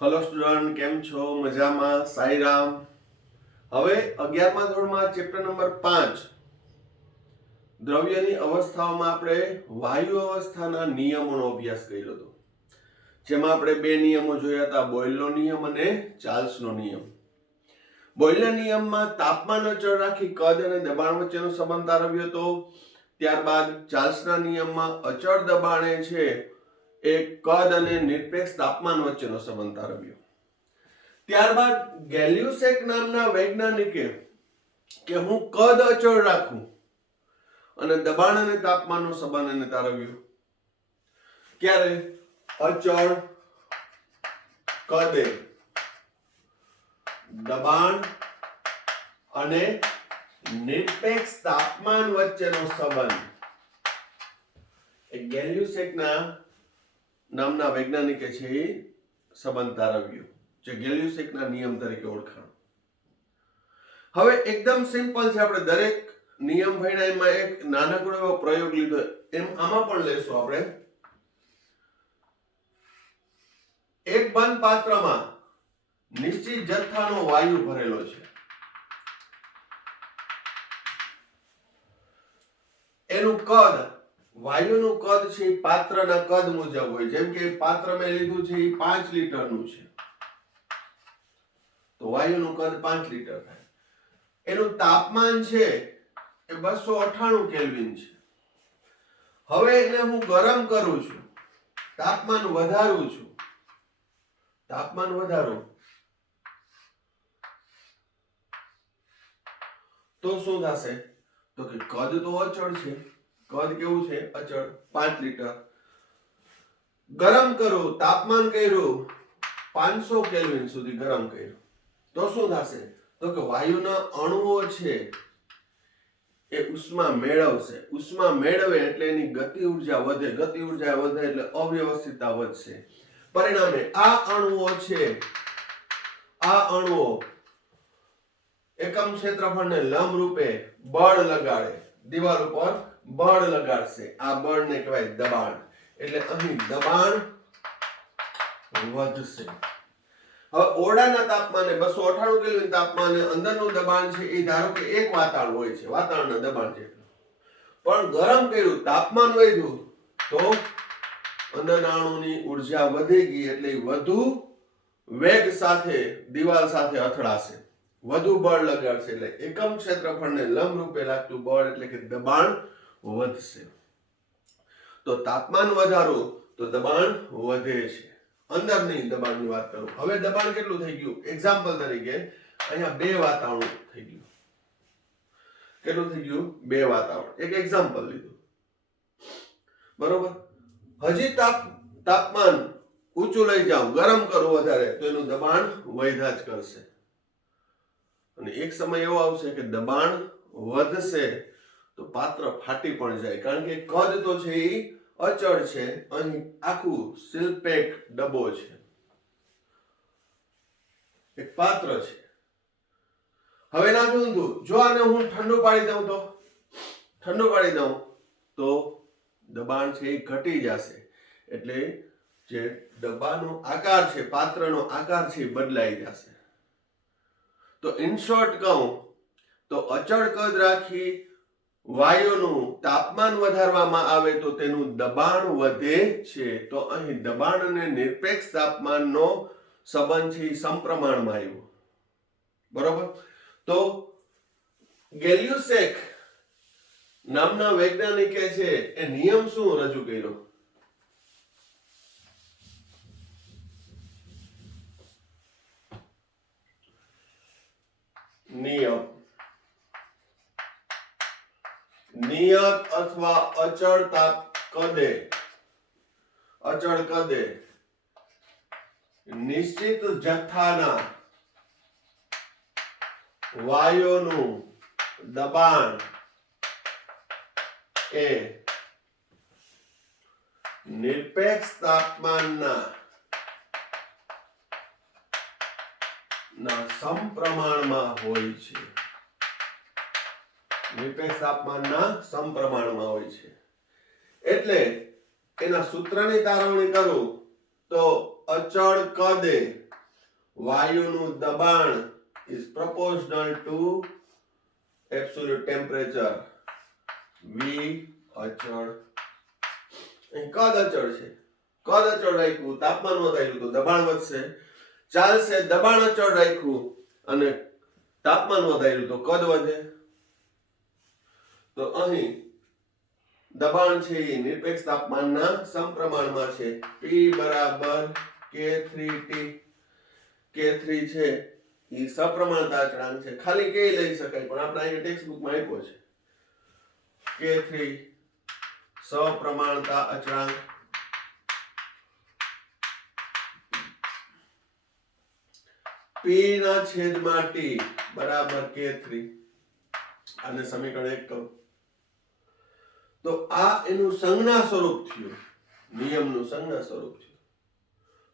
Hello student, કેમ છો? મજામાં? સાઈરામ. હવે 11મા ધોરણમાં ચેપ્ટર નંબર 5 દ્રવ્યની અવસ્થાઓમાં આપણે વાયુ અવસ્થાના નિયમોનો અભ્યાસ કર્યો હતો, જેમાં આપણે બે નિયમો જોયા હતા, બોયલનો નિયમ અને ચાર્લ્સનો નિયમ. બોયલના નિયમમાં તાપમાન અચળ રાખી કદ અને દબાણ વચ્ચેનો સંબંધ તારવ્યો હતો. ત્યારબાદ ચાર્લ્સના નિયમમાં અચળ દબાણે છે એ કદ અને નિરપેક્ષ તાપમાન વચ્ચેનો સંબંધ તારવ્યો. ત્યારબાદ ગેલ્યુસેક નામના વૈજ્ઞાનિકે કે હું કદ અચળ રાખું અને દબાણ અને તાપમાનનો સંબંધ એને તારવ્યો. ક્યારે? અચળ કદે દબાણ અને નિરપેક્ષ તાપમાન વચ્ચેનો સંબંધ એ ગેલ્યુસેકના નામના વૈજ્ઞાનિકે છે એ સંબંધ તારવ્યો, જે ગેલ્યુસેકના નિયમ તરીકે ઓળખાણ. હવે એકદમ સિમ્પલ છે, આપણે દરેક નિયમ ભણ્યા એમાં એક નાનકડો એવો પ્રયોગ લીધો, એમ આમાં પણ લેશું આપણે. એક બંધ પાત્રમાં નિશ્ચિત જથ્થાનો વાયુ ભરેલો છે. એનું કદ, વાયુનું કદ છે એ પાત્રના કદ મુજબ હોય. જેમ કે પાત્ર મેં લીધું છે એ 5 લીટરનું છે, તો વાયુનું કદ 5 લીટર થાય. એનું તાપમાન છે એ 298 કેલ્વિન છે. હવે એને હું ગરમ કરું છું, તાપમાન વધારું છું, તાપમાન વધારો, તો શું થશે? તો કે કદ તો અચળ છે, કદ કેવું છે? અચળ, 5 લીટર. ગરમ કરો, તાપમાન કર્યું 500 કેલ્વિન સુધી ગરમ કર્યું, તો શું થશે? તો કે વાયુના અણુઓ છે એ ઉષ્મા મેળવશે. ઉષ્મા મેળવે એટલે એની ગતિ ઉર્જા વધે, ગતિ ઉર્જા વધે એટલે અવ્યવસ્થિતતા વધશે. પરિણામે આ અણુઓ છે, આ અણુઓ એકમ ક્ષેત્રફળને લંબ રૂપે બળ લગાડે, દિવાલ ઉપર બળ લગાડશે. આ બળને કહેવાય દબાણ. એટલે અહીં દબાણ વધશે. હવે ઓરડાના તાપમાને 298 કેલ્વિન તાપમાને અંદરનું દબાણ છે એ ધારો કે એક વાતાવરણ હોય છે, વાતાવરણના દબાણ જેટલું. પણ ગરમ કર્યું, તાપમાન વધ્યું, તો અંદરના અણુની ઉર્જા વધી ગઈ એટલે વધુ વેગ સાથે દિવાલ સાથે અથડાશે, વધુ બળ લગાડશે. એટલે એકમ ક્ષેત્રફળને લંબ રૂપે લાગતું બળ એટલે કે દબાણ વધશે. તો તાપમાન વધારો તો દબાણ વધે છે. અંદરની દબાણની વાત કરું. હવે દબાણ કેટલું થઈ ગયું? એક્ઝામ્પલ તરીકે અહીંયા 2 વાતાવરણ થઈ ગયું. કેટલું થઈ ગયું? 2 વાતાવરણ. એક એક્ઝામ્પલ લીધું, બરોબર. હજી તાપમાન ઊંચું લઈ જાવ, ગરમ કરું વધારે, તો એનું દબાણ વધ્યા જ કરશે. અને એક સમય એવો આવશે કે દબાણ વધશે તો પાત્ર ફાટી પણ જાય, કારણ કે કદ તો છે એ અચળ છે. અહીં આખું સીલપેક ડબ્બો છે, એક પાત્ર છે. હવે ના નોંધું, જો આને હું ઠંડુ પાડી દઉં તો, ઠંડુ પાડી દઉં તો દબાણ છે એ ઘટી જશે. એટલે જે ડબ્બાનો આકાર છે, પાત્રનો આકાર છે એ બદલાઈ જશે. તો ઇન શોર્ટ કહું તો અચળ કદ રાખી વાયુનું તાપમાન વધારવામાં આવે તો તેનું દબાણ વધે છે. તો અહીં દબાણ અને નિરપેક્ષ તાપમાનનો સંબંધ છે સમપ્રમાણમાં આવ્યો, બરોબર. તો ગેલ્યુસેક નામના વૈજ્ઞાનિકે છે એ નિયમ શું રજૂ કર્યો? નિયમ નિયત અથવા અચળ કદે નિશ્ચિત જથ્થાના વાયુઓનું દબાણ એ નિરપેક્ષ તાપમાનના સમપ્રમાણમાં હોય છે. નિરપેક્ષ તાપમાનના સમપ્રમાણમાં હોય છે. એટલે એના સૂત્રની તારવણી કરું તો અચળ કદે વાયુનું દબાણ is proportional to absolute temperature V અચળ. અહીં કદ અચળ છે, કદ અચળ રાખ્યું, તાપમાન વધાર્યું તો દબાણ વધશે. ચાલશે, દબાણ અચળ રાખ્યું અને તાપમાન વધાર્યું તો કદ વધે. તો અહીં દબાણ છે એ નિરપેક્ષ તાપમાનના સમપ્રમાણમાં છે. P બરાબર K3T. K3 છે એ સપ્રમાણતા અચળાંક છે. ખાલી કે લઈ શકાય પણ આપણે અહીં ટેક્સ્ટ બુકમાં આપ્યો છે. K3 સપ્રમાણતા અચળાંક. P ના છેદમાં T બરાબર K3. આને સમીકરણ 1 કહું તો આ એનું સંજ્ઞા સ્વરૂપ થયું, નિયમનું સંજ્ઞા સ્વરૂપ થયું.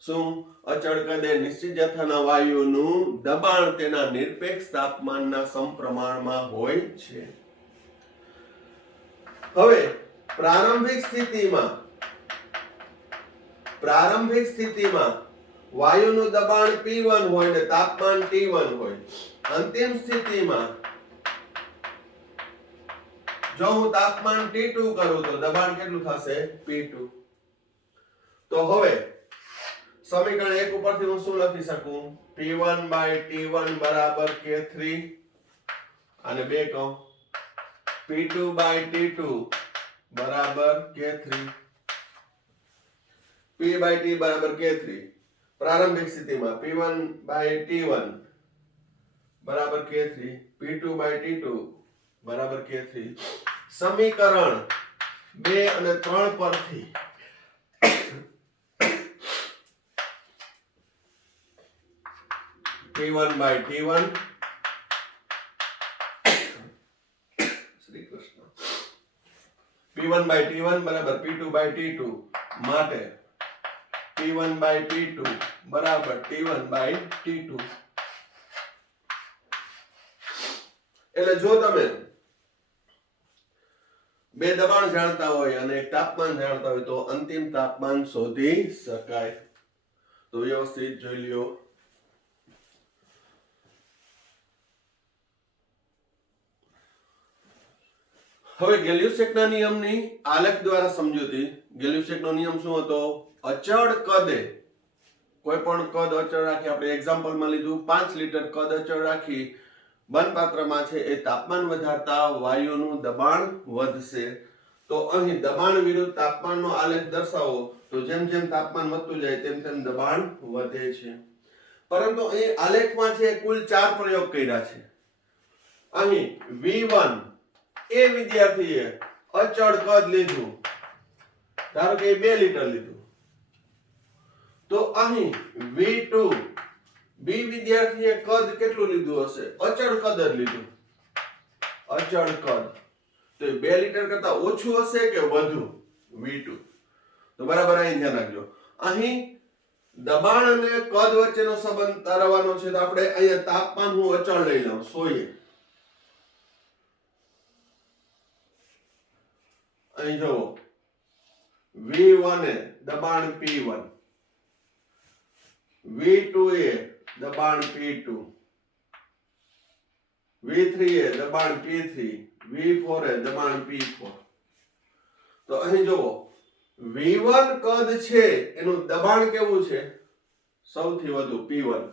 શું? અચળ કદે નિશ્ચિત જથ્થાના વાયુનું દબાણ તેના નિરપેક્ષ તાપમાનના સમપ્રમાણમાં હોય છે. હવે પ્રારંભિક સ્થિતિમાં વાયુનું દબાણ P1 હોય ને તાપમાન T1 હોય. અંતિમ સ્થિતિમાં જો હું તાપમાન T2 કરું તો દબાણ કેટલું થશે? P2. તો હવે સમીકરણ 1 ઉપરથી હું શું લખી શકું? P1/T1 બરાબર K3 અને 2 કહું P2/T2 બરાબર K3. P/T બરાબર K3. પ્રારંભિક સ્થિતિમાં P1/T1 બરાબર K3, P2/T2 બરાબર K3. સમીકરણ 2 અને 3 પરથી P1/T1 શ્રી કૃષ્ણ P1/T1 બરાબર P2/T2 માટે P1/P2 બરાબર T1/T2. એટલે જો તમે બે દબાણ જાણતા હોય અને એક તાપમાન જાણતા હોય તો અંતિમ તાપમાન શોધી શકાય. તો વ્યવસ્થિત જોઈ લ્યો. હવે ગેલ્યુસેકના નિયમની આલેખ દ્વારા સમજૂતી. ગેલ્યુસેકનો નિયમ શું હતો? અચળ કદે કોઈ પણ કદ અચળ રાખી, આપણે એક્ઝામ્પલમાં લીધું 5 લિટર કદ અચળ રાખી બંધ પાત્રમાં છે એ તાપમાન વધારતા વાયુનું દબાણ વધશે. તો અહીં દબાણ વિરુદ્ધ તાપમાનનો આલેખ દર્શાવો તો જેમ જેમ તાપમાન વધતું જાય તેમ તેમ દબાણ વધે છે. પરંતુ અહીં આલેખમાં છે કુલ 4 પ્રયોગ કર્યા છે. અહીં V1 એ વિદ્યાર્થીએ અચળ કદ લીધું, ધારો કે 2 લિટર લીધું. તો અહીં V2 બી વિદ્યાર્થીએ કદ કેટલું લીધું હશે? અચળ કદ જ લીધું, અચળ કદ. તો 2 લિટર કરતા ઓછું હશે કે વધુ? V2. તો બરાબર અહીં ધ્યાન રાખજો. અહીં દબાણ અને કદ વચ્ચેનો સંબંધ તારવવાનો છે તો આપણે અહીંયા તાપમાન હું અચળ લઈ લઉં 100. અહીં જુઓ V1 એ દબાણ P1, V2 એ દબાણ P2, V3 એ દબાણ P3, V4 એ દબાણ P4. તો અહીં જુઓ V1 કદ છે એનું દબાણ કેવું છે? સૌથી વધુ P1.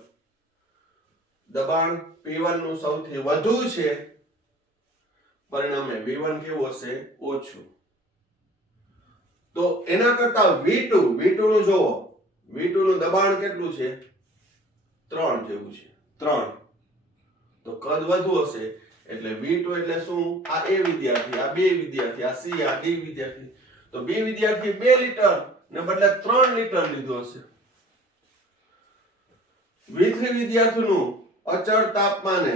દબાણ P1 નું સૌથી વધુ છે, પરિણામે V1 કેવું હશે? ઓછું. તો એના કરતા V2 નું જોવો, V2 નું દબાણ કેટલું છે? 3 જેવું છે, 3. તો કદ વધુ હશે એટલે V2 એટલે શું? આ A વિદ્યાર્થી, આ B વિદ્યાર્થી, આ C, આ D વિદ્યાર્થી. તો B વિદ્યાર્થી 2 લિટર ને બદલે 3 લિટર લીધું હશે. V3 વિદ્યાર્થીનું અચળ તાપમાને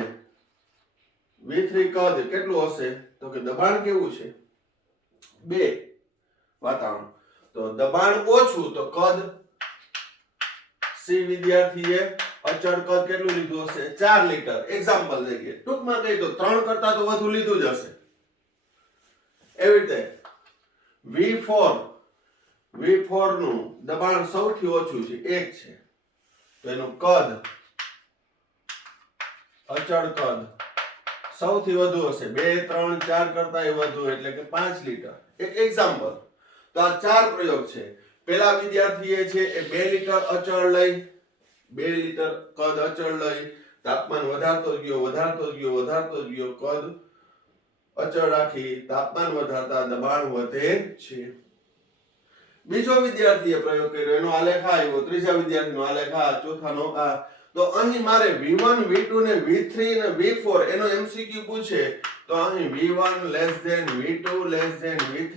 V3 કદ કેટલું હશે? તો કે દબાણ કેવું છે? 2 વાતાવરણ. તો દબાણ ઓછું તો કદ C વિદ્યાર્થીએ અચળ કદ કેટલું લીધું હશે? 4 લિટર. એક્ઝામ્પલ લઈએ, ટૂંકમાં કહી તો 3 કરતા તો વધુ લીધું જ હશે. એવી રીતે V4 નું દબાણ સૌથી ઓછું છે, 1 છે. તો તો એનું કદ, અચળ કદ સૌથી વધુ હશે 2, 3, 4 કરતા વધુ એટલે કે 5 લીટર. એક એક્ઝામ્પલ. તો આ 4 પ્રયોગ છે. પેલા વિદ્યાર્થીએ છે એ 2 લીટર અચળ લઈ 2 લીટર કદ અચળ લઈ તાપમાન વધારતો ગયો કદ અચળ રાખી તાપમાન વધારતા દબાણ વધે છે. બીજો વિદ્યાર્થીએ પ્રયોગ કર્યો એનો આલેખ આવ્યો, ત્રીજા વિદ્યાર્થીનો આલેખ આ, ચોથાનો આ. તો અહીં મારે V1 V2 ને V3 ને V4 એનો MCQ પૂછે તો અહીં V1 V2 V3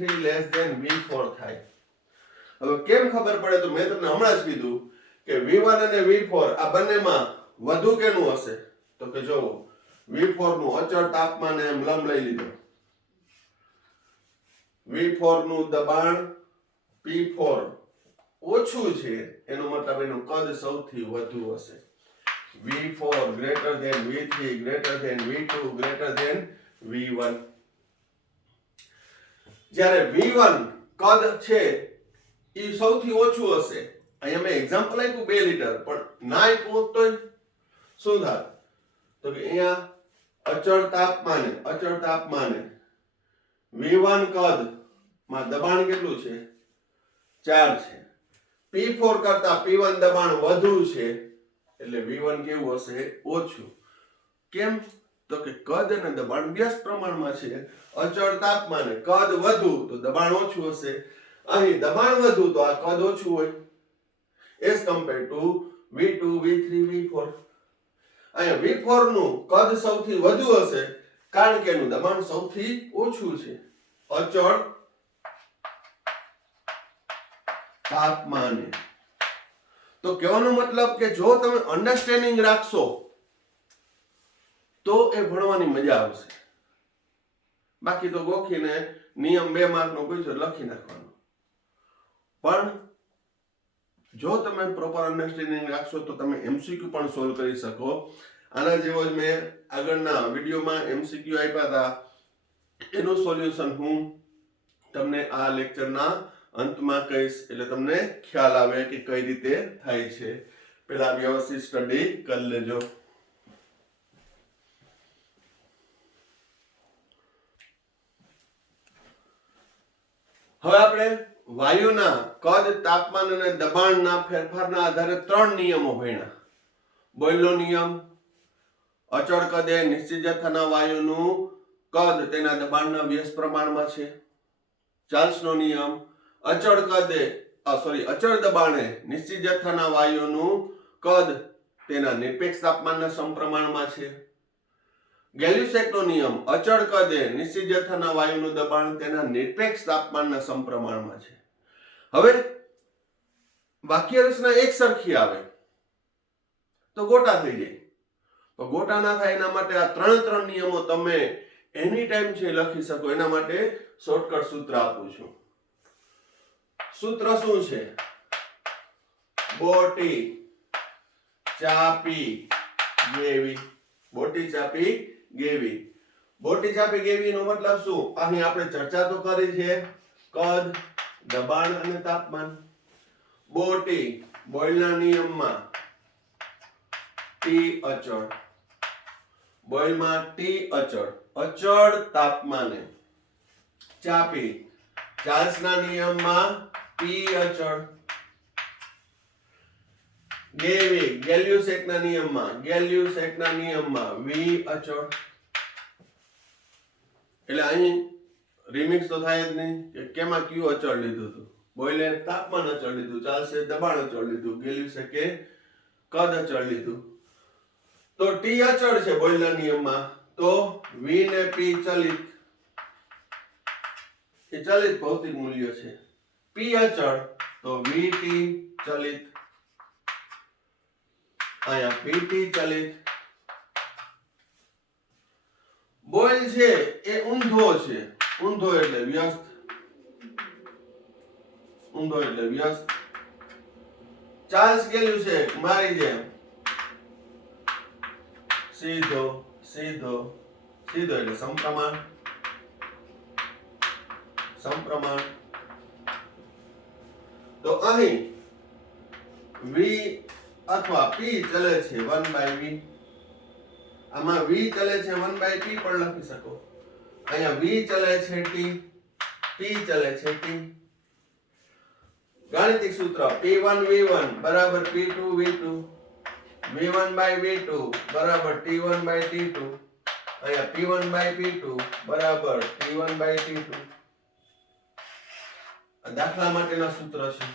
V4 થાય. હવે કેમ ખબર પડે તો મેં તમને હમણાં જ કીધું કે V1 અને V4 આ બંનેમાં વધુ કેનું હશે તો કે જોવો V4 નું અચળ તાપમાન એમ લંબ લઈ લીધો. V4 નું દબાણ P4 ઓછું છે એનો મતલબ એનું કદ સૌથી વધુ હશે. V4 greater than V3 greater than V2 greater than V1. જ્યારે V1 કદ છે એ સૌથી ઓછું હશે. અહીંયા મેં એક્ઝામ્પલ આપ્યું 2 લીટર પણ ના આપ્યું તોય શું થાય તો કે અહીંયા અચળ તાપમાને V1 કદ માં દબાણ કેટલું છે 4 છે. P4 કરતા P1 દબાણ વધુ છે એટલે V1 કેવું હશે ઓછું. કેમ તો કે કદ અને દબાણ વ્યસ્ત પ્રમાણમાં છે. અચળ તાપમાને કદ વધુ તો દબાણ ઓછું હશે. અહીં દબાણ વધુ તો આ કદ ઓછું હોય as compared to V2 V3 V4. અહીંયા V4 નું કદ સૌથી વધુ હશે કારણ કે એનું દબાણ સૌથી ઓછું છે. અચળ તાપમાને. તો કહેવાનો મતલબ કે જો તમે અન્ડરસ્ટેન્ડિંગ રાખશો તો એ ભણવાની મજા આવશે. બાકી તો ગોખીને નિયમ 2 માર્ક નો પૂછ્યો લખી નાખવાનો. પણ જો તમે પ્રોપર અન્ડરસ્ટેન્ડિંગ રાખશો તો તમે MCQ પણ સોલ્વ કરી શકો. આના જેવો જ મેં આગળના વિડીયોમાં MCQ આપ્યા હતા એનું સોલ્યુશન હું તમને આ લેક્ચરના અંતમાં કહીશ એટલે તમને ખ્યાલ આવે કે કઈ રીતે થાય છે. પહેલા વ્યવસ્થિત સ્ટડી કરી લેજો. હવે આપણે વાયુના કદ, તાપમાન અને દબાણના ફેરફારના આધારે 3 નિયમો ભણ્યા. બોયલનો નિયમ, અચળ કદે નિશ્ચિત જથ્થાના વાયુનું કદ તેના દબાણના વ્યસ્ત પ્રમાણમાં છે. ચાર્લ્સનો નિયમ, અચળ દબાણે નિશ્ચિત જથ્થાના વાયુનું કદ તેના નિરપેક્ષ તાપમાનના સમપ્રમાણમાં છે. ગેલ્યુસેકનો નિયમ, અચળ કદે નિશ્ચિત જથ્થાના વાયુનું દબાણ તેના નિરપેક્ષ તાપમાનના સમપ્રમાણમાં છે. હવે વાક્ય રચના એક સરખી આવે તો ગોટા થઈ જાય. તો ગોટા ના થાય એના માટે આ 3 નિયમો તમે એની ટાઈમ છે લખી શકો. એના માટે શોર્ટકટ સૂત્ર આપું છું. સૂત્ર શું છે? બોટી ચાપી ગેવી. બોટી ચાપી ગેવી. બોટી ચાપી ગેવી નો મતલબ શું? અહીં આપણે ચર્ચા તો કરી છે કદ, દબાણ અને તાપમાન. બોટી બોયલના નિયમમાં T અચળ, બોયલમાં T અચળ તાપમાને. ચાપી ચાર્લ્સના નિયમમાં P અચળ. ગેવી ગેલ્યુસેકના નિયમમાં V અચળ. એટલે અહીં રિમિક્સ તો થાય જ નહીં કે કેમાં Q અચળ લીધું હતું. બોયલે તાપમાન અચળ લીધું, ચાર્લ્સે દબાણ અચળ લીધું, ગેલ્યુસેકે કદ અચળ લીધું. તો T અચળ છે બોયલના નિયમમાં તો V ને P ચલિત, એ ચલિત ભૌતિક મૂલ્ય છે. P અચળ તો VT ચલિત, અહીંયા PT ચલિત. બોયલ છે એ ઊંધો છે, ઊંધો એટલે વ્યસ્ત. ચાર્લ્સ ગેલ્યુસેક મારી જેમ સીધો એટલે સમપ્રમાણ. તો અહીં V અથવા p ચલે છે 1/v. આમાં v ચલે છે 1/t પણ લખી શકો. અહીંયા v ચલે છે t, p ચલે છે t. ગાણિતિક સૂત્ર p1v1 બરાબર p2v2, v1/v2 બરાબર t1/t2, અહીંયા p1/p2 બરાબર t1/t2. આ દાખલા માટેના સૂત્ર છે.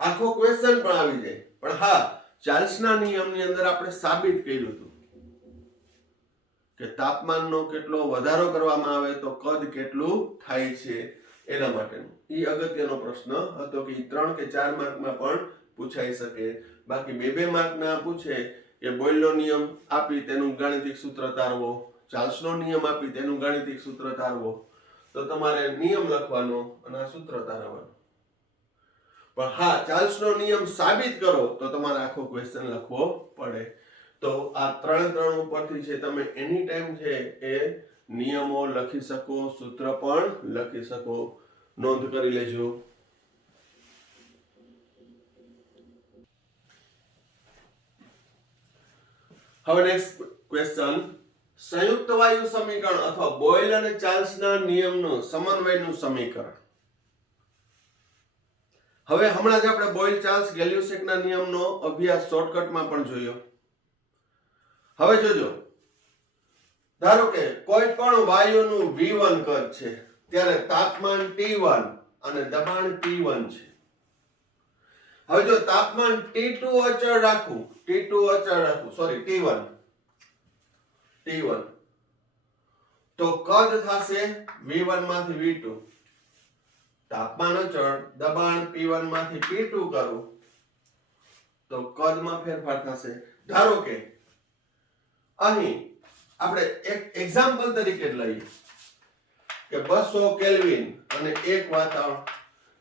આખો ક્વેશ્ચન પણ આવી જાય. પણ હા, ચાર્લ્સના નિયમની અંદર આપણે સાબિત કર્યું હતું કે તાપમાનનો કેટલો વધારો કરવામાં આવે તો કદ કેટલું થાય છે એના માટેનું. એ અગત્યનો પ્રશ્ન હતો કે 3 કે 4 માર્કમાં પણ પૂછાઈ શકે. બાકી 2 માર્કના પૂછે કે બોયલનો નિયમ આપી તેનું ગાણિતિક સૂત્ર તારવો, ચાર્લ્સનો નિયમ આપી તેનું ગાણિતિક સૂત્ર તારવો, તો તમારે નિયમ લખવાનો અને આ સૂત્ર તારવવાનું. પણ હા, ચાર્લ્સનો નિયમ સાબિત કરો તો તમારે આખો ક્વેશ્ચન લખવો પડે. તો આ 3 ઉપરથી છે તમે એની ટાઈમ છે એ નિયમો લખી શકો, સૂત્ર પણ લખી શકો. નોંધ કરી લેજો. હવે નેક્સ્ટ ક્વેશ્ચન, સંયુક્ત વાયુ સમીકરણ અથવા બોયલ અને ચાર્લ્સના નિયમનું સમન્વયનું સમીકરણ. હવે હમણાં જ આપણે બોયલ ચાર્લ્સ ગેલ્યુસેકના નિયમનો અભ્યાસ શોર્ટકટમાં પણ જોયો. હવે જોજો, ધારો કે કોઈ પણ વાયુનું V1 કદ છે ત્યારે તાપમાન T1 અને દબાણ T1 છે. હવે જો તાપમાન T1 અચળ રાખું સોરી T1 તો કદ થશે V1 માંથી V2. તાપમાન અચળ, દબાણ P1 માંથી P2 કરું તો કદમાં ફેરફાર થશે. ધારો કે અહીં આપણે એક એક્ઝામ્પલ તરીકે લઈએ કે 200 કેલ્વિન અને 1 વાતાવરણ,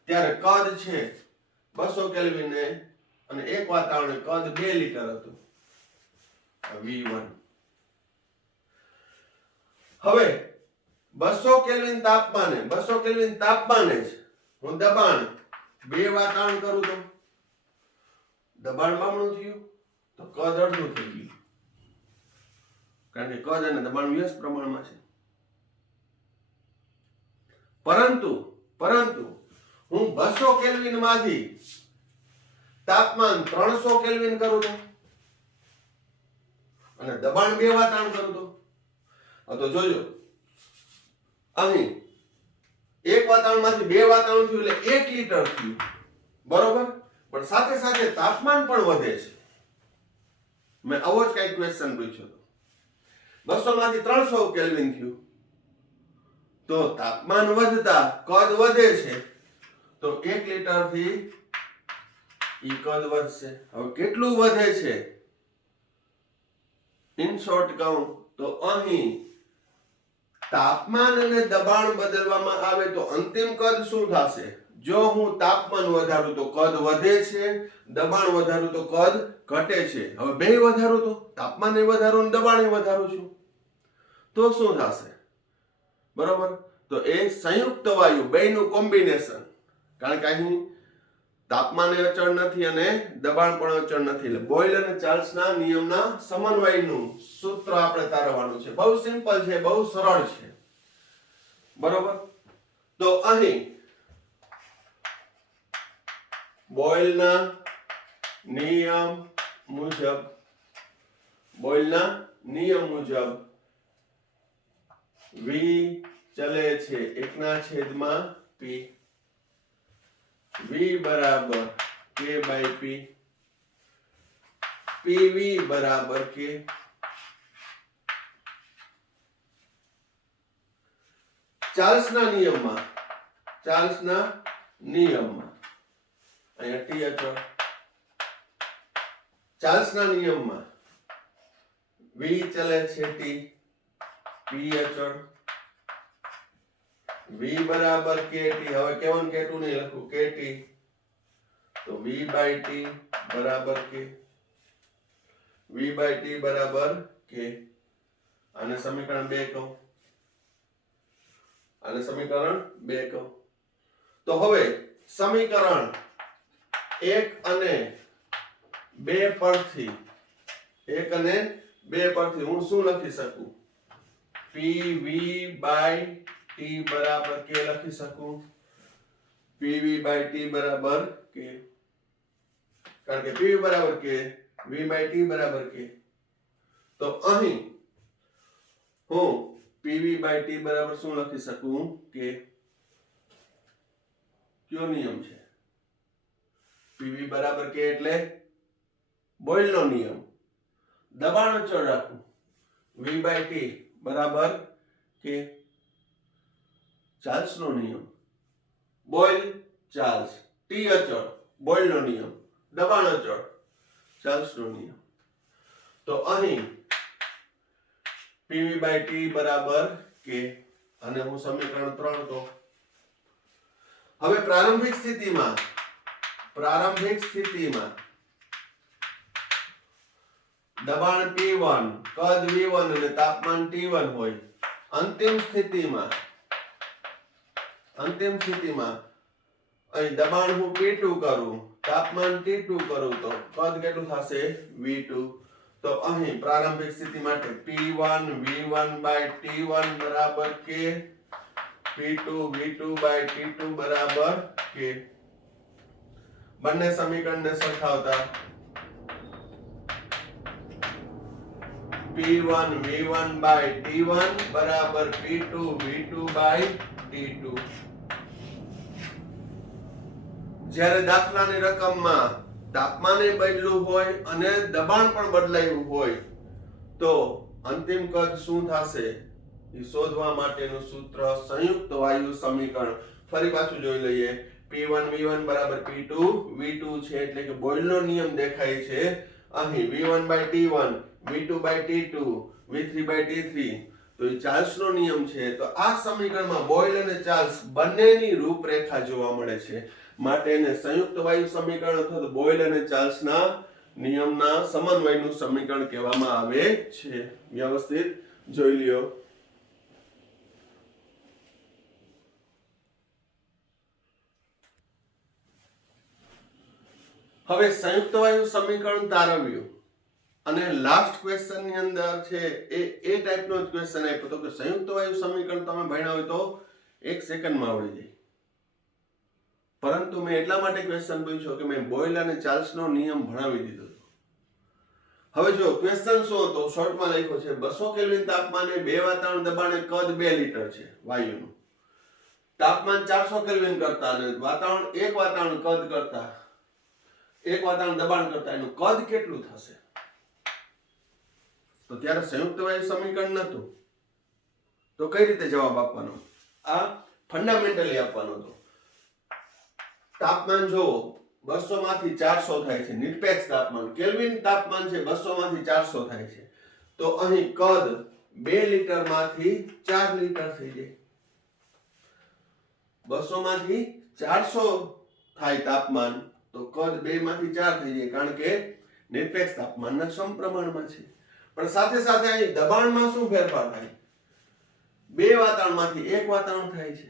ત્યારે કદ છે 200 કેલ્વિન અને 1 વાતાવરણ કદ 2 લીટર હતું V1. હવે 200 કેલ્વિન તાપમાને જ હું દબાણ 2 વાતાવરણ કરું તો દબાણ બમણું થયું તો કદ અડધું થઈ ગયું, કારણ કે કદ અને દબાણ વ્યસ્ત પ્રમાણમાં છે. પરંતુ હું 200 કેલ્વિન માંથી તાપમાન 300 કેલ્વિન કરું તો અને દબાણ 2 વાતાવરણ કરું તો જોજો અહીં 1 વાતાવરણ માંથી 2 વાતાવરણ થયું એટલે 1 લીટર થયું, બરોબર. પણ સાથે સાથે તાપમાન પણ વધે છે. મેં આવો જ કઈક ક્વેશ્ચન પૂછ્યો હતો. 200 માંથી 300 કેલ્વિન થયું તો તાપમાન વધતા કદ વધે છે, તો 1 લીટર થી ઈ કદ વધશે. હવે કેટલું વધે છે ઇન શોર્ટ કહું તો અહીં તાપમાન અને દબાણ બદલવામાં આવે તો અંતિમ કદ શું થશે? જો હું તાપમાન વધારું તો કદ વધે છે, દબાણ વધારું તો કદ ઘટે છે. હવે બે વધારું તો તાપમાન એ વધારું અને દબાણ એ વધારું છું તો શું થશે? બરોબર. તો એ સંયુક્ત વાયુ બેયનું કોમ્બિનેશન, કારણ કે અહીં તાપમાન અચળ નથી અને દબાણ પણ અચળ નથી. એટલે બોયલ અને ચાર્લ્સના નિયમના સમન્વયનું સૂત્ર આપણે તારવવાનું છે. બહુ સિમ્પલ છે, બહુ સરળ છે, બરોબર. તો અહીં બોયલના નિયમ મુજબ V ચલે છે 1/P, V બરાબર K/P, PV બરાબર K. ચાર્લ્સના નિયમમાં અહીંયા T અચળ. ચાર્લ્સના નિયમમાં V ચલે છે T, P અચળ, V બરાબર KT. હવે K1 K2 નહીં લખું, KT, તો V/T બરાબર K, V/T બરાબર K. આને સમીકરણ 2 કહું, તો હવે સમીકરણ 1 અને બે પરથી 1 અને 2 પરથી હું શું લખી શકું? PV/T બરાબર K લખી શકું. PV/T બરાબર K, કારણ કે PV બરાબર K, V/T બરાબર K. તો અહીં હું PV/T બરાબર શું લખી શકું? કે કયો નિયમ છે? PV બરાબર K એટલે બોયલનો નિયમ. દબાણ અચળ રાખું, V/T બરાબર K, ચાર્લ્સનો નિયમ. બોયલ ચાર્લ્સ, T અચળ, બોયલનો નિયમ, દબાણ અચળ, ચાર્લ્સનો નિયમ. તો અહીં PV/T બરાબર K, અને હું સમીકરણ 3 તો હવે પ્રારંભિક સ્થિતિમાં દબાણ P1, કદ V1 અને તાપમાન T1 હોય. અંતિમ સ્થિતિમાં અહીં દબાણ હું P2 કરું, તાપમાન T2 કરું તો કદ કેટલું થશે? V2. તો અહીં પ્રારંભિક સ્થિતિ માટે P1 V1/T1 બરાબર K, P2 V2/T2 બરાબર K. બંને સમીકરણને સરખાવતા P1 V1/T1 બરાબર P2 V2/T2. જ્યારે દાખલાની રકમમાં તાપમાને બદલ્યું હોય અને દબાણ પણ બદલાયું હોય તો અંતિમ કદ શું થશે એ શોધવા માટેનું સૂત્ર સંયુક્ત વાયુ સમીકરણ. ફરી પાછું જોઈ લઈએ. P1 V1 બરાબર P2 V2 છે એટલે કે બોયલનો નિયમ દેખાય છે અહીં. V1/T1, V2/T2, V3/T3, તો એ ચાર્લ્સનો નિયમ છે. તો આ સમીકરણમાં બોયલ અને ચાર્લ્સ બંનેની રૂપરેખા જોવા મળે છે, માટે એને સંયુક્ત વાયુ સમીકરણ અથવા તો બોયલ અને ચાર્લ્સના નિયમના સમન્વયનું સમીકરણ કહેવામાં આવે છે. વ્યવસ્થિત જોઈ લ્યો. હવે સંયુક્ત વાયુ સમીકરણ તારવ્યું અને લાસ્ટ ક્વેશ્ચન ની અંદર છે એ ટાઈપનો જ ક્વેશ્ચન આપ્યો તો કે સંયુક્ત વાયુ સમીકરણ તમે ભણ્યા હોય તો 1 સેકન્ડમાં આવડી જાય. પરંતુ મેં એટલા માટે ક્વેશ્ચન પૂછ્યો કે મેં બોયલ અને ચાર્લ્સનો નિયમ ભણાવી દીધો. હવે જો ક્વેશ્ચન શું હતો, શોર્ટમાં લખ્યો છે 200 કેલ્વિન તાપમાને 2 વાતાવરણ દબાણે કદ 2 લિટર છે વાયુનું. તાપમાન 400 કેલ્વિન કરતા અને વાતાવરણ એક વાતાવરણ કદ કરતા, એક વાતાવરણ દબાણ કરતા એનું કદ કેટલું થશે? તો ત્યારે સંયુક્ત વાયુ સમીકરણ નહોતું તો કઈ રીતે જવાબ આપવાનો? આ ફંડામેન્ટલી આપવાનો હતો. તાપમાન જો 200 માંથી 400 થાય છે, નિરપેક્ષ તાપમાન કેલ્વિન તાપમાન છે 200 માંથી 400 થાય છે, તો અહીં કદ 2 લિટર માંથી 4 લિટર થઈ જાય. 200 માંથી 400 થાય તાપમાન તો કદ 2 માંથી 4 થઈ જાય, કારણ કે નિરપેક્ષ તાપમાનના સમપ્રમાણમાં છે. પણ સાથે સાથે અહીં દબાણમાં શું ફેરફાર થાય? 2 વાતાવરણમાંથી 1 વાતાવરણ થાય છે.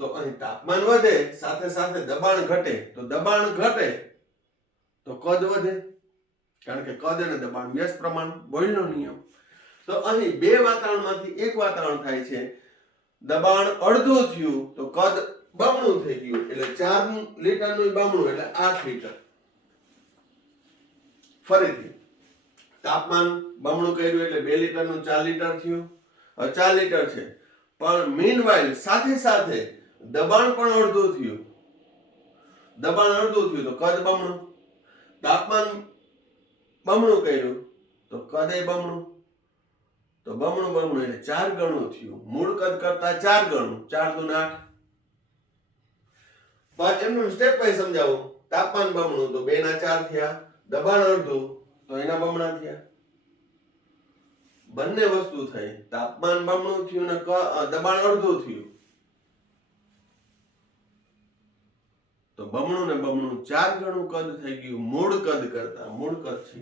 તો અહીં તાપમાન વધે સાથે સાથે દબાણ ઘટે, તો દબાણ ઘટે તો કદ વધે, કારણ કે કદ અને દબાણ વ્યસ્ત પ્રમાણ, બોયલનો નિયમ. તો અહીં 2 વાતાવરણમાંથી 1 વાતાવરણ થાય છે, દબાણ અડધું થયું તો કદ બમણું થઈ ગયું, એટલે 4 લિટરનું બમણું એટલે 8 લિટર. ફરીથી તાપમાન બમણું કર્યું એટલે 2 લિટરનું 4 લિટર થયું. હવે 4 લિટર છે, પણ મીનવાઇલ સાથે સાથે દબાણ પણ અડધું થયું. દબાણ અડધું થયું તો કદ બમણું. તાપમાન બમણું કર્યું તો કદ એ બમણું. તો બમણું એટલે 4 ગણું થયું. મૂળ કદ કરતા 4 ગણું. 4 દુ 8. પણ એમનું સ્ટેપ બાય સમજાવું. તાપમાન બમણું તો 2 ના 4 થયા. દબાણ અડધું તો એના બમણા થયા. બંને વસ્તુ થઈ. તાપમાન બમણું થયું ને દબાણ અડધું થયું. તો બમણું ને બમણું 4 ગણું કદ થઈ ગયું મૂળ કદ કરતા. મૂળ કદ છે.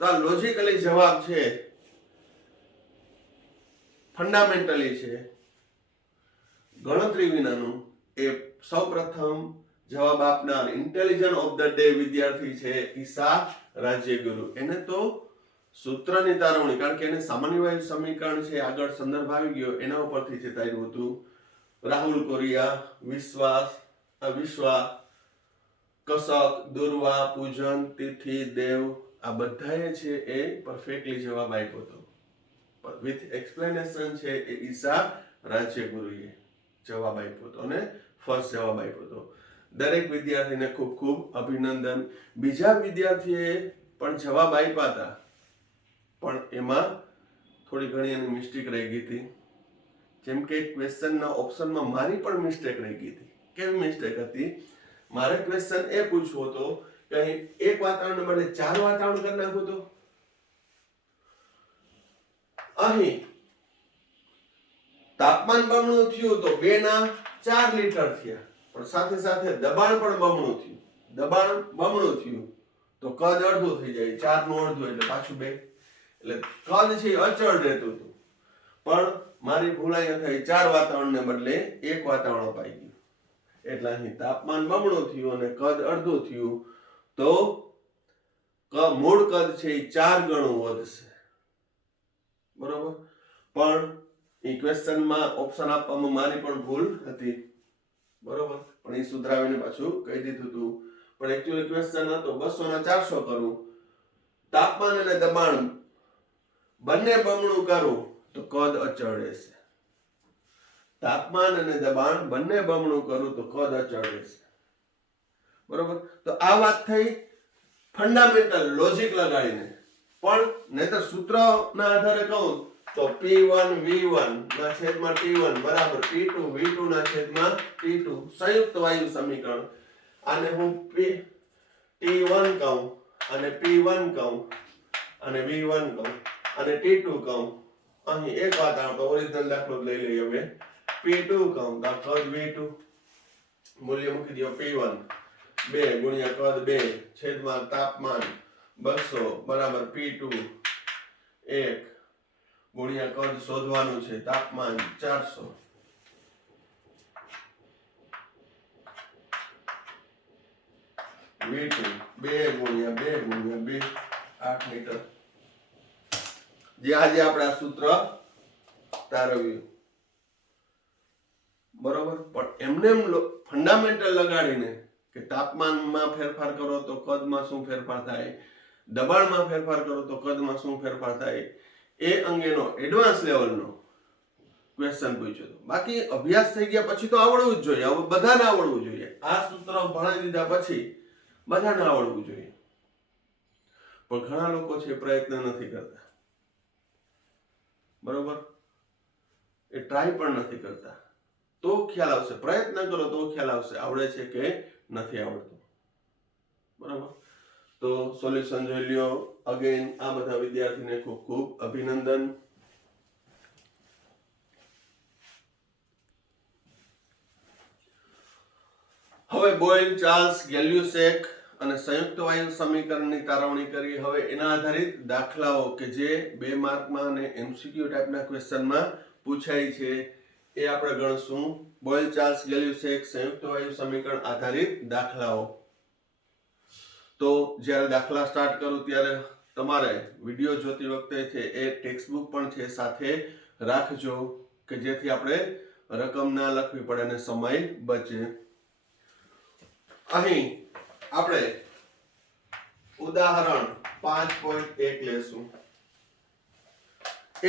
તો આ લોજિકલી જવાબ છે, ફંડામેન્ટલી છે, ગણતરી વિનાનું. એ સૌપ્રથમ જવાબ આપનાર ઇન્ટેલિજન્ટ ઓફ ધ ડે વિદ્યાર્થી છે ઈશા રાજ્યગુરુ. એને તો સૂત્રની તારવણી, કારણ કે એને સામાન્ય વાયુ સમીકરણ છે આગળ સંદર્ભ આવી ગયો એના ઉપરથી છે તાર્યું હતું. રાહુલ કોરિયા, વિશ્વાસ, અવિશ્વા, કસક, દુર્વા, પૂજન, તિથિ, દેવ, આ બધાએ છે એ પરફેક્ટલી જવાબ આપ્યો હતો. વિથ એક્સપ્લેનેશન છે એ ઈશા રાજ્યગુરુએ જવાબ આપ્યો હતો અને ફર્સ્ટ જવાબ આપ્યો હતો. દરેક વિદ્યાર્થીને ખૂબ ખૂબ અભિનંદન. બીજા વિદ્યાર્થીએ પણ જવાબ આપ્યા હતા, પણ એમાં થોડી ઘણી એની મિસ્ટેક રહી ગઈ હતી. જેમ કે ક્વેશ્ચનના ઓપ્શનમાં મારી પણ મિસ્ટેક રહી ગઈ હતી. કેવી મિસ્ટેક હતી? મારે ક્વેશ્ચન એ પૂછવો હતો કે અહીં એક વાતાવરણને બદલે 4 વાતાવરણ કરી નાખું તો અહીં તાપમાન બમણું થયું તો 2 ના 4 લીટર થયા, પણ સાથે સાથે દબાણ પણ બમણું થયું. દબાણ બમણું થયું તો કદ અડધું થઈ જાય, 4 નું અડધું એટલે પાછું 2. એટલે કદ છે અચળ રહેતું હતું, પણ મારી ભૂલ અહીંયા થઈ 4 વાતાવરણને બદલે 1 વાતાવરણ અપાઈ ગયું. એટલે અહીં તાપમાન બમણું થયું અને કદ અડધું થયું તો મૂળ કદ છે એ 4 ગણું વધશે. બરોબર? પણ એ ક્વેશ્ચનમાં ઓપ્શન આપવામાં મારી પણ ભૂલ હતી. બરોબર? પણ એ સુધરાવીને પાછું કહી દીધું હતું. પણ એક્ચ્યુઅલી ક્વેશ્ચન હતો 200 ના 400 કરું, તાપમાન અને દબાણ બંને બમણું કરું તો કદ અચળ રહેશે. તાપમાન અને દબાણ બંને બમણું કરું તો કદ અચળ રહેશે. બરોબર? તો આ વાત થઈ ફંડામેન્ટલ લોજિક લગાડીને. પણ નહીતર સૂત્રના આધારે કહું તો P1 V1 ના છેદમાં T1 બરાબર P2 V2 ના છેદમાં T2 સંયુક્ત વાયુ સમીકરણ. આને હું T1 કહું અને P1 કહું અને V1 કહું અને T2 કહું. અહીં એક વાત આપણે ઓરિજિનલ દાખલો લઈ લઈએ. હવે P2 કહું તો કદ V2 મૂલ્ય મૂકી દો P1 2 ગુણ્યા કદ 2 છેદમાં તાપમાન 200 બરાબર P2 1 ગુણ્યા કદ શોધવાનું છે તાપમાન 400 V2 2 ગુણ્યા 2 ગુણ્યા 2 8 મીટર. જે આજે આપણે આ સૂત્ર તારવ્યું. બરોબર? પણ એમને ફંડામેન્ટલ લગાડીને કે તાપમાનમાં ફેરફાર કરો તો કદમાં શું ફેરફાર થાય, દબાણમાં ફેરફાર કરો તો કદમાં શું ફેરફાર થાય, એ અંગેનો એડવાન્સ લેવલનો ક્વેશ્ચન પૂછ્યો હતો. બાકી અભ્યાસ થઈ ગયા પછી તો આવડવું જ જોઈએ. હવે બધાને આવડવું જોઈએ. આ સૂત્ર ભણાવી દીધા પછી બધાને આવડવું જોઈએ. પણ ઘણા લોકો છે પ્રયત્ન નથી કરતા. બરોબર? એ ટ્રાય પણ નથી કરતા. તો ખ્યાલ આવશે. પ્રયત્ન કરો તો ખ્યાલ આવશે આવડે છે કે નથી આવડતું. બરાબર? તો સોલ્યુશન જોઈ લ્યો. અગેન આ બધા વિદ્યાર્થીને ખૂબ ખૂબ અભિનંદન. હવે બોયલ, ચાર્લ્સ, ગેલ્યુસેક અને સંયુક્ત વાયુ સમીકરણની તારવણી કરી. હવે એના આધારિત દાખલાઓ કે જે 2 માર્કમાં અને એમસીક્યુ ટાઈપના ક્વેશ્ચનમાં પૂછાય છે એ આપણે ગણશું. બોયલ, ચાર્લ્સ, ગેલ્યુસેક સંયુક્ત વાયુ સમીકરણ આધારિત દાખલાઓ. તો જ્યારે દાખલા સ્ટાર્ટ કરું ત્યારે તમારે વિડીયો જોતી વખતે છે એ ટેક્સ્ટ બુક પણ છે સાથે રાખજો કે જેથી આપણે રકમ ના લખવી પડે અને સમય બચે. અહીં આપણે ઉદાહરણ 5.1 લેશું.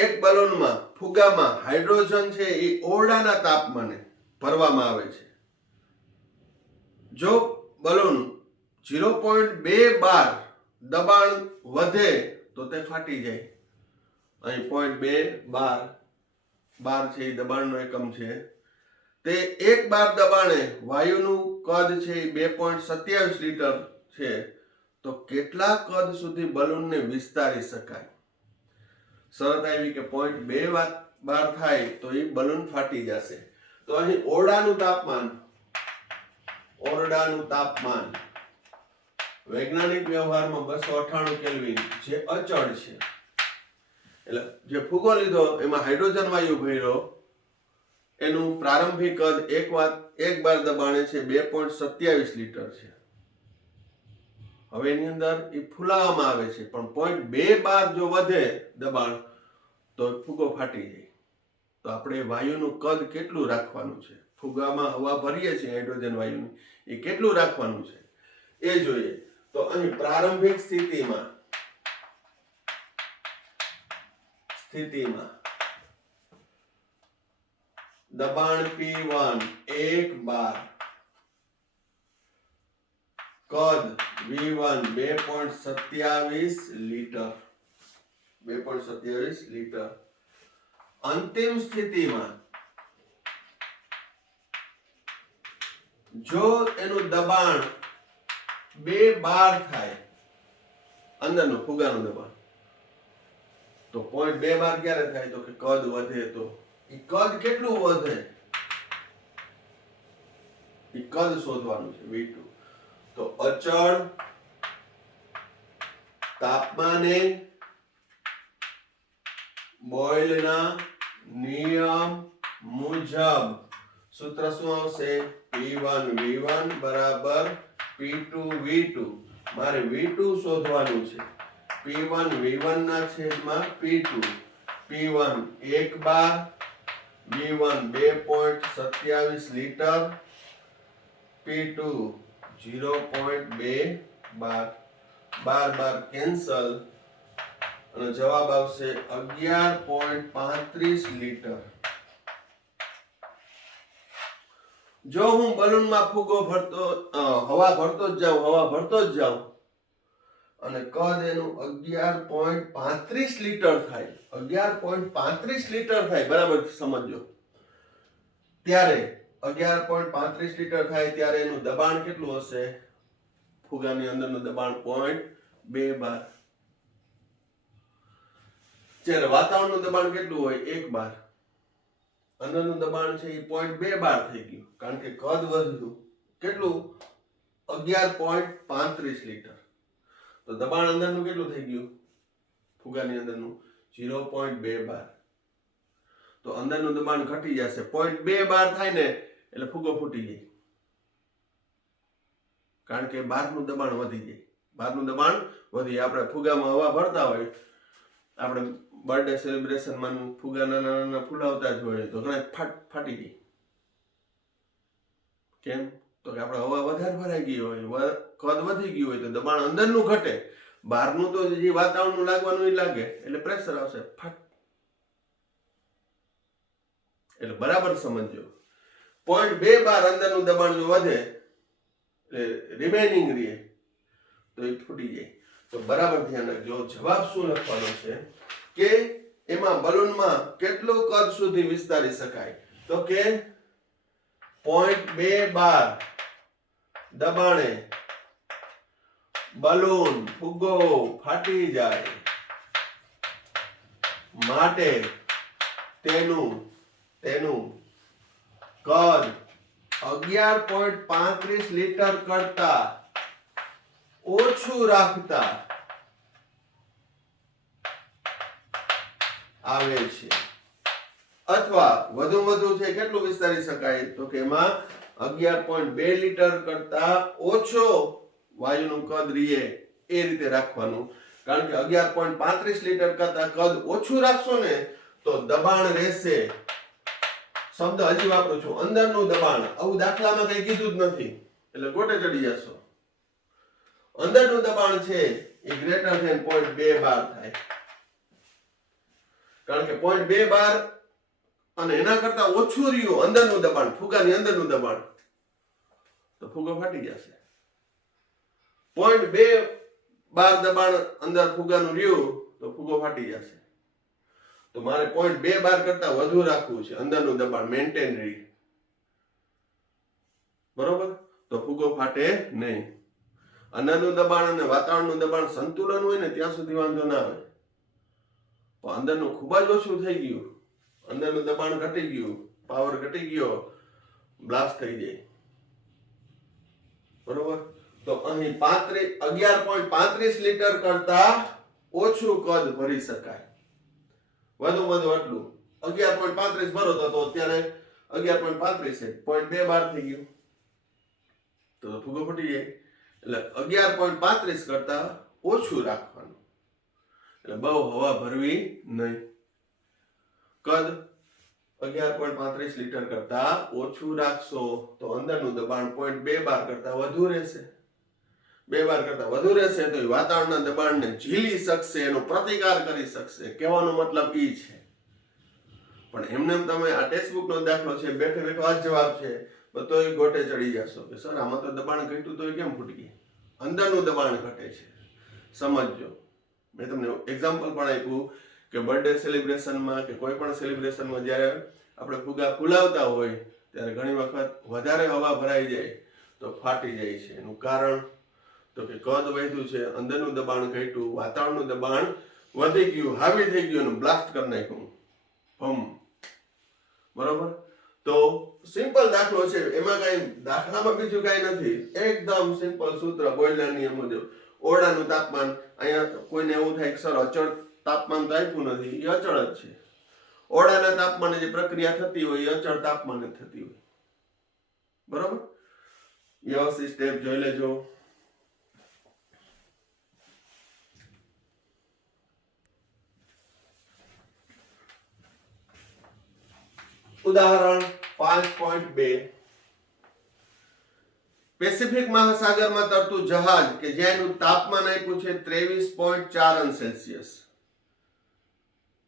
એક બલૂનમાં ફુગામાં હાઇડ્રોજન છે એ ઓરડાના તાપમાને ભરવામાં આવે છે. જો બલૂન 0.2 બાર દબાણ વધે તો તે ફાટી જાય. અહીં 0.2 બાર છે એ દબાણનો એકમ છે. તે 1 બાર દબાણે વાયુનું કદ છે એ 2.27 લીટર છે. તો કેટલા કદ સુધી બલૂનને વિસ્તારી શકાય? શરત આવી કે 0.2 બાર થાય તો એ બલૂન ફાટી જશે. તો અહીં ઓરડાનું તાપમાન વૈજ્ઞાનિક વ્યવહારમાં 298 કેલ્વિન જે અચળ છે. એટલે જે ફુગો લીધો એમાં હાઇડ્રોજન વાયુ ભર્યો એનું પ્રારંભિક કદ 1 બાર દબાણે છે 2.27 લીટર છે. હવે એની અંદર એ ફૂલાવવામાં આવે છે, પણ 0.2 બાર જો વધે દબાણ તો ફુગ્ગો ફાટી જાય. તો આપણે વાયુનું કદ કેટલું રાખવાનું છે, ફુગ્ગામાં હવા ભરીએ છીએ હાઇડ્રોજન વાયુની, એ કેટલું રાખવાનું છે એ જોઈએ. તો અહીં પ્રારંભિક સ્થિતિમાં દબાણ P1 1 બાર, કદ V1 2.27 લીટર, 2.27 લીટર. અંતિમ સ્થિતિમાં જો એનું દબાણ 2 બાર થાય, અંદરનું ફુગ્ગાનું દબાણ, તો 0.2 બાર ક્યારે થાય? તો કે કદ વધે. તો એ કદ કેટલું વધે એ કદ શોધવાનું છે, V2. તો અચળ તાપમાને બોયલના નિયમ મુજબ સૂત્ર શું આવશે? P1 V1 બરાબર P2 V2. મારે V2 શોધવાનું છે. P1 V1 ના છેદમાં P2. P1 1 બાર, V1 2.27 લીટર, P2 0.2 બાર. બાર બાર કેન્સલ અને જવાબ આવશે 11.35 લીટર. જો હું બલૂનમાં ફુગ્ગો ભરતો હવા ભરતો જ જાઉં અને કદ એનું 11.35 લીટર થાય, 11.35 લીટર થાય, બરાબર સમજો. ત્યારે 11.35 લીટર થાય ત્યારે એનું દબાણ કેટલું હશે? ફુગ્ગાની અંદરનું દબાણ 0.2 બાર. જ્યારે વાતાવરણનું દબાણ કેટલું હોય? 1 બાર. અંદરનું દબાણ છે એ 0.2 બાર થઈ ગયું, કારણ કે કદ વધ્યું. કેટલું? 11.35 લીટર. તો દબાણ અંદરનું કેટલું થઈ ગયું? ફુગ્ગાની અંદરનું 0.2 બાર. તો અંદરનું દબાણ ઘટી જશે. 0.2 બાર થાય ને એટલે ફુગ્ગો ફૂટી જાય, કારણ કે બહારનું દબાણ વધી જાય. બહારનું દબાણ વધી, આપણે ફુગ્ગામાં હવા ભરતા હોય, આપણે બર્થડે સેલિબ્રેશનમાં ફુગ્ગા નાના નાના ફૂલાવતા જ હોય તો ઘણા ફાટી જાય. કેમ? તો કે આપણે હવા વધારે ભરાઈ ગઈ હોય, કદ વધી ગયું હોય, તો દબાણ અંદરનું ઘટે, બહારનું તો જે વાતાવરણનું લાગવાનું એ લાગે, એટલે પ્રેશર આવશે, ફાટ. એટલે બરાબર સમજો. 0.2 બાર અંદરનું દબાણ જો વધે એટલે રિમેનિંગ રહે તો એ ફૂટી જાય. તો બરાબર ધ્યાન રાખજો. જવાબ શું લખવાનો છે કે એમાં બલૂનમાં કેટલું કદ સુધી વિસ્તારી શકાય? તો કે 0.2 બાર દબાણે બલૂન ફુગ્ગો ફાટી જાય, માટે તેનું કદ 11.35 લીટર કરતા ઓછું રાખતા આવે છે, અથવા વધુ છે કેટલું વિસ્તારી શકાય? તો કે એમાં 11.2 લીટર કરતા ઓછો વાયુનું કદ રીએ એ રીતે રાખવાનું. કારણ કે 11.35 લીટર કરતા કદ ઓછું રાખશો ને તો દબાણ રહેશે. શબ્દ હજી વાપરું છું, અંદરનું દબાણ. આવું દાખલામાં કઈ કીધું જ નથી એટલે ગોટે ચડી જશો. અંદરનું દબાણ છે એ ગ્રેટર ધેન 0.2 બાર થાય, કારણ કે 0.2 બાર અને એના કરતા ઓછું રહ્યું અંદરનું દબાણ, ફુગ્ગાની અંદરનું દબાણ, તો ફુગ્ગો ફાટી જશે. 0.2 બાર દબાણ અંદર ફુગ્ગાનું રહ્યું તો ફુગ્ગો ફાટી જશે. તો મારે 0.2 બાર કરતા વધુ રાખવું છે, અંદરનું દબાણ મેન્ટેન રહે, બરોબર? તો ફુગ્ગો ફાટે નહીં. અંદરનું દબાણ અને વાતાવરણનું દબાણ સંતુલન હોય ને ત્યાં સુધી વાંધો ના આવે. પણ અંદરનું ખૂબ જ ઓછું થઈ ગયું, અંદરનું દબાણ ઘટી ગયું, પાવર ઘટી ગયો, બ્લાસ્ટ થઈ જાય, બરોબર? તો અહીં 11.35 લીટર કરતા ઓછું કદ ભરી શકાય. વધુ આટલું 11.35 ભરો તો અત્યારે 11.35 છે 0.2 બાર થઈ ગયું તો ફુગો ફૂટી જાય. એટલે 11.35 કરતા ઓછું રાખવાનું, એટલે બહુ હવા ભરવી નહીં. કદ 11.35 લીટર કરતા ઓછું રાખશો તો અંદરનું દબાણ 0.2 બાર કરતા વધુ રહેશે. 2 બાર કરતા વધુ રહેશે તો એ વાતાવરણના દબાણને ઝીલી શકશે, એનો પ્રતિકાર કરી શકશે. કહેવાનો મતલબ ઈ છે. પણ એમને તમે આ ટેક્સ્ટબુક નો દાખલો છે, બેઠે બેઠો આ જવાબ છે, તો એ ગોટે ચડી જશો કે સર આમાં તો દબાણ ઘટ્યું તો કેમ ફૂટી ગઈ? અંદરનું દબાણ ઘટે છે. સમજજો, મેં તમને એક્ઝામ્પલ પણ આપ્યું કે બર્થડે સેલિબ્રેશનમાં કે કોઈ પણ સેલિબ્રેશનમાં જ્યારે આપણે ફુગા ફૂલાવતા હોય ત્યારે ઘણી વખત વધારે હવા ભરાઈ જાય તો ફાટી જાય છે. એનું કારણ તો કે કદ વધ્યું છે, અંદરનું દબાણ ઘટ્યું, વાતાવરણનું દબાણ વધી ગયું, હાવી થઈ ગયું અને બ્લાસ્ટ કરી નાખ્યું. બરોબર? તો સિમ્પલ દાખલો છે, એમાં કઈ દાખલામાં બીજું કઈ નથી. એકદમ સિમ્પલ સૂત્ર, બોઈલર નિયમ મુજબ. ઓરડાનું તાપમાન, અહીંયા કોઈને એવું થાય કે સર અચળ તાપમાન તો આપ્યું નથી, એ અચળ જ છે. ઓરડાના તાપમાને જે પ્રક્રિયા થતી હોય એ અચળ તાપમાને થતી હોય. બરોબર? વ્યવસ્થિત સ્ટેપ જોઈ લેજો. ઉદાહરણ 5.2 પેસિફિક મહાસાગરમાં તરતું જહાજ કે જેનું તાપમાન આપ્યું છે 23.4 અંશ સેલ્સિયસ.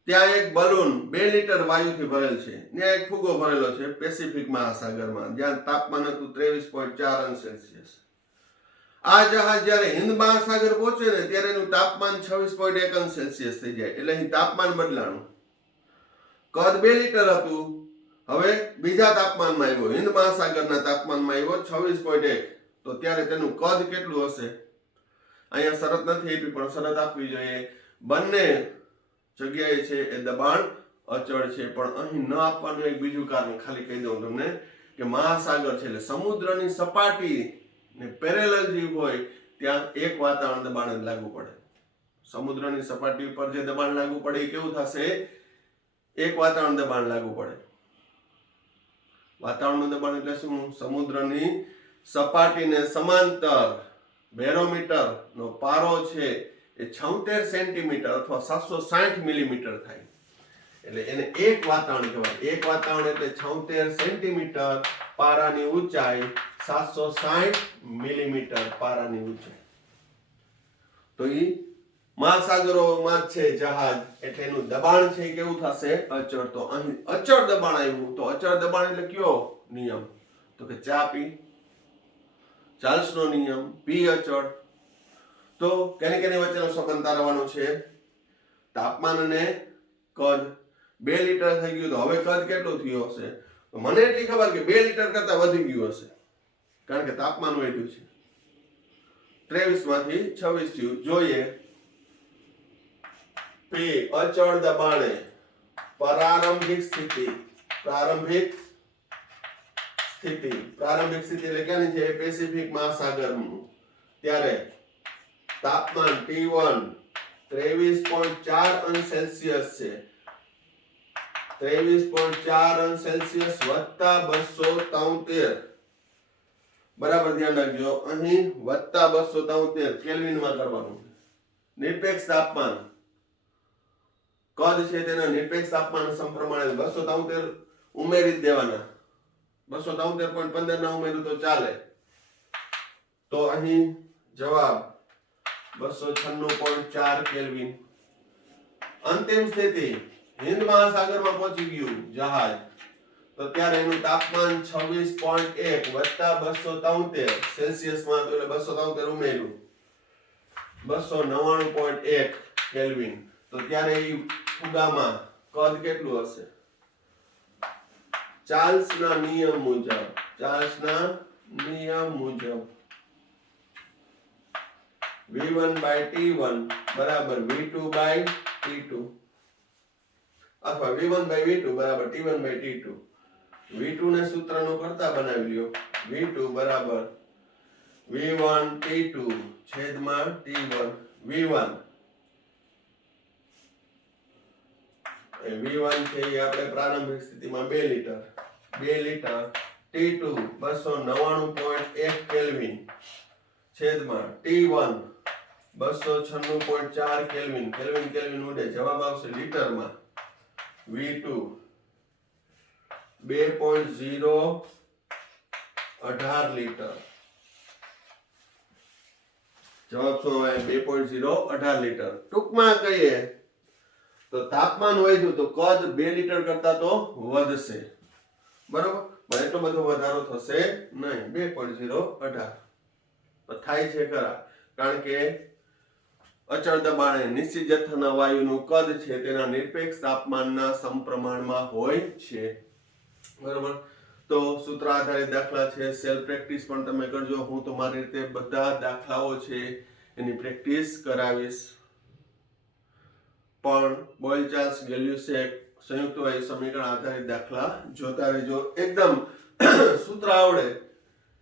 ત્યાં એક બલૂન 2 લીટર વાયુથી ભરેલ છે. ત્યાં એક ફુગો ભરેલો છે પેસિફિક મહાસાગરમાં, જ્યાં તાપમાન હતું 23.4 અંશ સેલ્સિયસ. આ જહાજ જ્યારે હિન્દ મહાસાગર પહોંચે ને ત્યારે એનું તાપમાન 26.1 અંશ સેલ્સિયસ થઈ જાય. એટલે અહીં તાપમાન બદલાણું. કદ 2 લીટર હતું, હવે બીજા તાપમાનમાં આવ્યો, હિન્દ મહાસાગરના તાપમાનમાં આવ્યો 26.1. તો ત્યારે તેનું કદ કેટલું હશે? અહીંયા શરત નથી આપી પણ શરત આપવી જોઈએ. બંને જગ્યાએ છે એ દબાણ અચળ છે. પણ અહીં ન આપવાનું એક બીજું કારણ ખાલી કહી દઉં તમને કે મહાસાગર છે એટલે સમુદ્રની સપાટી ને પેરેલલ જે હોય ત્યાં એક વાતાવરણ દબાણ જ લાગુ પડે. સમુદ્રની સપાટી પર જે દબાણ લાગુ પડે એ કેવું થશે? એક વાતાવરણ દબાણ લાગુ પડે. વાતાવરણનું દબાણ એટલે શું? સમુદ્રની સપાટીને સમાંતર બેરોમીટર નો પારો છે એ 76 સેન્ટીમીટર અથવા 760 મિલીમીટર થાય. એટલે એને એક વાતાવરણ કહેવાય. એક વાતાવરણ એટલે 76 સેન્ટીમીટર, પારાની ઊંચાઈ 760 મિલીમીટર પારાની ઊંચાઈ. તો ઈ મહાસાગરોમાં છે જહાજ, એટલે એનું દબાણ છે કેવું થશે? અચળ. તો અહીં અચળ દબાણ આવ્યું, તો અચળ દબાણ એટલે કયો નિયમ? તો કે ચાપી, ચાર્લ્સનો નિયમ, પી અચળ. તો કેની કેની વચ્ચેનો સંબંધ તારવાનો છે? તાપમાન અને કદ. 2 લીટર થઈ ગયું તો હવે કદ કેટલું થયું હશે? તો મને એટલી ખબર કે 2 લીટર કરતા વધી ગયું હશે, કારણ કે તાપમાન વધ્યું છે. 23 માંથી 26 થયું. જોઈએ P અચળ દબાણે પ્રારંભિક સ્થિતિ. પ્રારંભિક સ્થિતિ એટલે ક્યાંની છે? પેસિફિક મહાસાગરનું. ત્યારે તાપમાન T1 23.4 અંશ સેલ્સિયસ છે. 23.4 અંશ સેલ્સિયસ વત્તા 273. બરાબર ધ્યાન રાખજો, અહીં વત્તા 273 કેલ્વિનમાં કરવાનું. નિરપેક્ષ તાપમાન કદ છે તેના નિરપેક્ષ તાપમાન સમપ્રમાણે 273 ઉમેરી દેવાના. 273.15 ના ઉમેરું તો ચાલે. તો અહીં જવાબ 296.4 કેલ્વિન. અંતિમ સ્થિતિ, હિન્દ મહાસાગરમાં પહોંચી ગયું જહાજ, તો ત્યારે એનું તાપમાન 26.1 વત્તા 273 સેલ્સિયસમાં, તો એટલે 273 ઉમેર્યું 299.1 કેલ્વિન. તો ત્યારે એ ફુગામાં કદ કેટલું હશે? ચાર્લ્સના નિયમ મુજબ, V1/T1 બરાબર V2/T2 અથવા V1/V2 બરાબર T1/T2. V2 ને સૂત્રનો કરતા બનાવી લ્યો. V2 બરાબર V1T2 છેદમાં T1. V1 છે એ આપણે પ્રારંભિક સ્થિતિમાં 2 લીટર, 2 લીટર T2 299.1 કેલ્વિન છેદમાં T1 296.4 કેલ્વિન કેલ્વિન કેલ્વિન ઉડે જવાબ આવશે લીટરમાં V2 2.018 લીટર જવાબ શું આવે 2.018 લીટર ટૂંકમાં કહીએ તો તાપમાન વધ્યું તો કદ 2 લીટર કરતા તો વધશે બરોબર પણ એટલો બધો વધારો થશે નહીં 2.018 તો થાય છે ખરા કારણ કે અચળ દબાણે નિશ્ચિત જથ્થાના વાયુનું કદ છે તેના નિરપેક્ષ તાપમાનના સમપ્રમાણમાં હોય છે બરોબર તો સૂત્ર આધારિત દાખલા છે સેલ્ફ પ્રેક્ટિસ પણ તમે કરજો હું તમારી રીતે બધા દાખલાઓ છે એની પ્રેક્ટિસ કરાવીશ પણ બોયલ-ચાર્લ્સ ગેલ્યુસેક સંયુક્ત વાયુ સમીકરણ આધારિત દાખલા જોતા રહેજો એકદમ સૂત્ર આવડે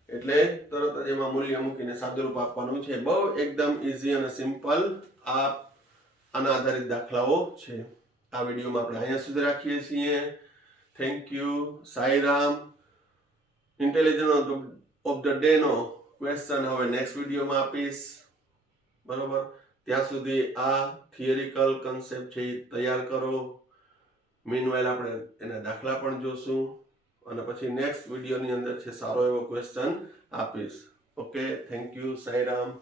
એટલે તરત જ એમાં મૂલ્ય મૂકીને સાદુરૂપ આપવાનું છે બહુ એકદમ ઈઝી અને સિમ્પલ આના આધારિત દાખલાઓ છે આ વિડીયોમાં આપણે અહીંયા સુધી રાખીએ છીએ thank you Sairam intelligence of the day નો ક્વેશ્ચન હવે નેક્સ્ટ વિડીયોમાં આપીશ બરોબર ત્યાં સુધી આ થિયરિકલ કન્સેપ્ટ છે તૈયાર કરો મીનવાઇલ આપણે એના દાખલા પણ જોશું અને પછી નેક્સ્ટ વિડીયોની અંદર છે સારો એવો ક્વેશ્ચન આપીશ ઓકે થેન્ક યુ સાઈરામ